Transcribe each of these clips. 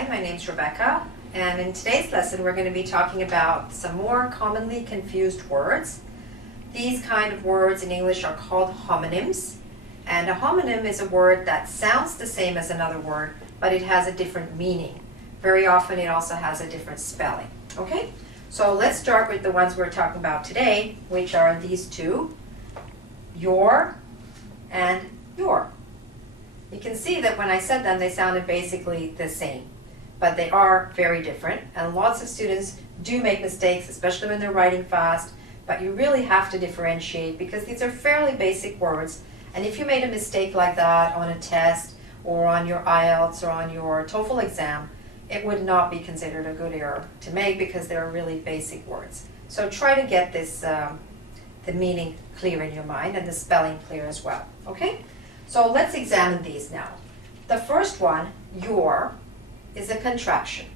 Hi, my name's Rebecca, and in today's lesson we're going to be talking about some more commonly confused words. These kind of words in English are called homonyms, and a homonym is a word that sounds the same as another word, but it has a different meaning. Very often it also has a different spelling. Okay, so let's start with the ones we're talking about today, which are these two, your and your. You can see that when I said them, they sounded basically the same, but they are very different, and lots of students do make mistakes, especially when they're writing fast, but you really have to differentiate because these are fairly basic words, and if you made a mistake like that on a test or on your IELTS or on your TOEFL exam, it would not be considered a good error to make because they're really basic words. So try to get this, the meaning clear in your mind and the spelling clear as well, okay? So let's examine these now. The first one, your, is a contraction.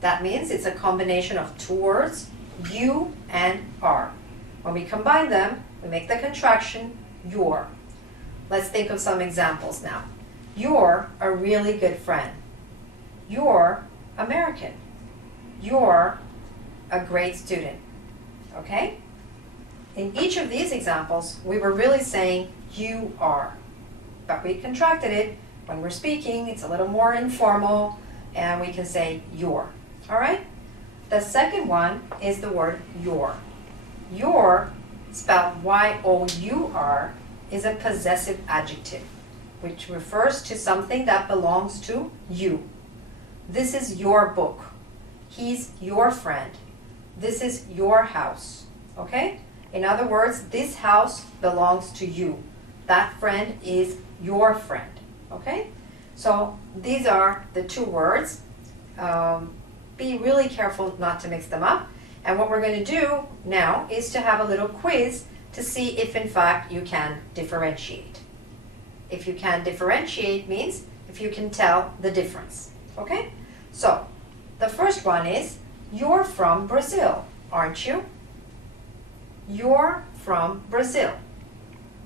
That means it's a combination of two words, you and are. When we combine them, we make the contraction your. Let's think of some examples now. You're a really good friend. You're American. You're a great student. Okay? In each of these examples, we were really saying you are. But we contracted it. When we're speaking, it's a little more informal, and we can say your. All right? The second one is the word your. Your, spelled Y-O-U-R, is a possessive adjective, which refers to something that belongs to you. This is your book. He's your friend. This is your house. Okay? In other words, this house belongs to you. That friend is your friend. Okay? So these are the two words. Be really careful not to mix them up. And what we're going to do now is to have a little quiz to see if in fact you can differentiate. If you can differentiate means if you can tell the difference. Okay? So the first one is, you're from Brazil, aren't you? You're from Brazil.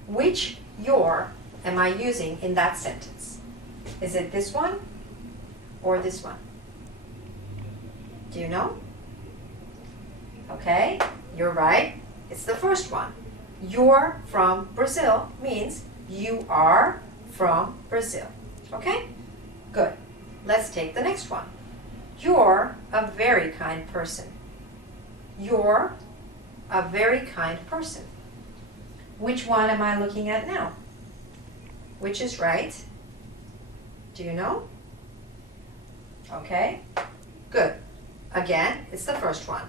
Which your am I using in that sentence? Is it this one or this one? Do you know? Okay, you're right. It's the first one. You're from Brazil means you are from Brazil. Okay? Good. Let's take the next one. You're a very kind person. You're a very kind person. Which one am I looking at now? Which is right? Do you know? Okay, good. Again, it's the first one.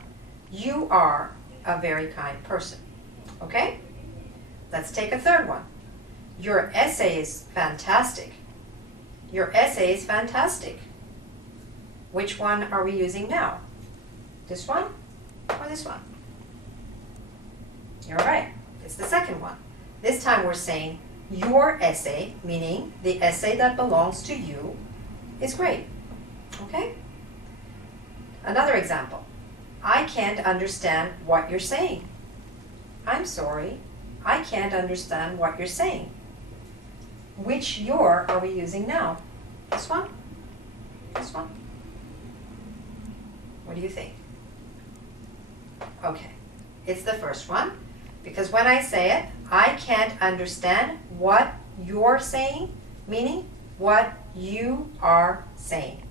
You are a very kind person. Okay? Let's take a third one. Your essay is fantastic. Your essay is fantastic. Which one are we using now? This one or this one? You're right. It's the second one. This time we're saying your essay, meaning the essay that belongs to you, is great. Okay? Another example. I can't understand what you're saying. I'm sorry. I can't understand what you're saying. Which your are we using now? This one? This one? What do you think? Okay. It's the first one. Because when I say it, I can't understand what you're saying, meaning what you are saying.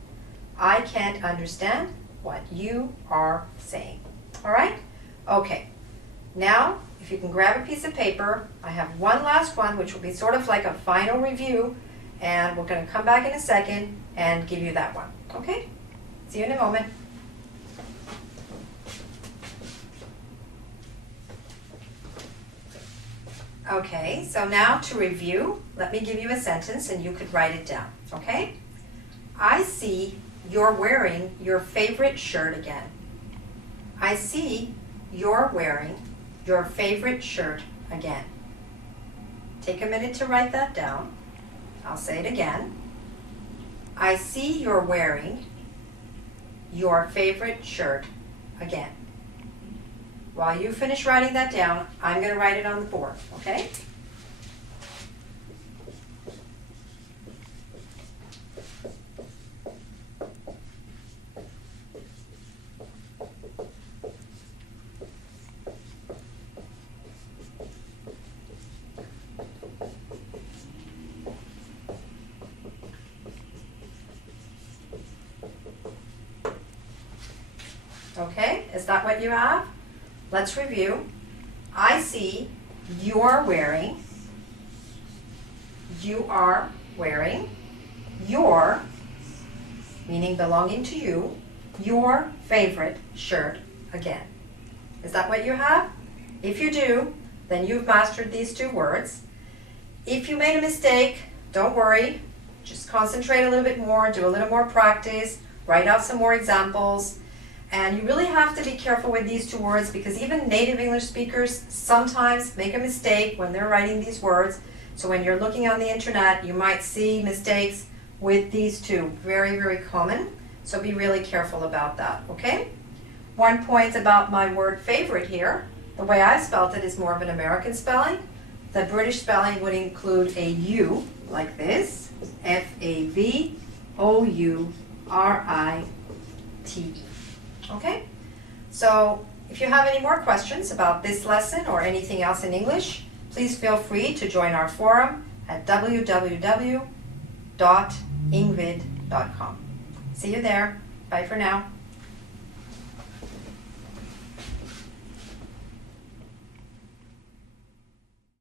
I can't understand what you are saying. All right? Okay. Now, if you can grab a piece of paper, I have one last one, which will be sort of like a final review, and we're going to come back in a second and give you that one. Okay? See you in a moment. Okay, so now to review, let me give you a sentence and you could write it down, okay? I see you're wearing your favorite shirt again. I see you're wearing your favorite shirt again. Take a minute to write that down. I'll say it again. I see you're wearing your favorite shirt again. While you finish writing that down, I'm going to write it on the board, okay? Okay, is that what you have? Let's review. I see you're wearing, you are wearing, your, meaning belonging to you, your favorite shirt again. Is that what you have? If you do, then you've mastered these two words. If you made a mistake, don't worry. Just concentrate a little bit more, do a little more practice, write out some more examples. And you really have to be careful with these two words because even native English speakers sometimes make a mistake when they're writing these words. So when you're looking on the internet, you might see mistakes with these two. Very, very common. So be really careful about that, okay? One point about my word favorite here. The way I spelled it is more of an American spelling. The British spelling would include a U, like this, F-A-V-O-U-R-I-T-E. Okay? So if you have any more questions about this lesson or anything else in English, please feel free to join our forum at www.engvid.com. See you there. Bye for now.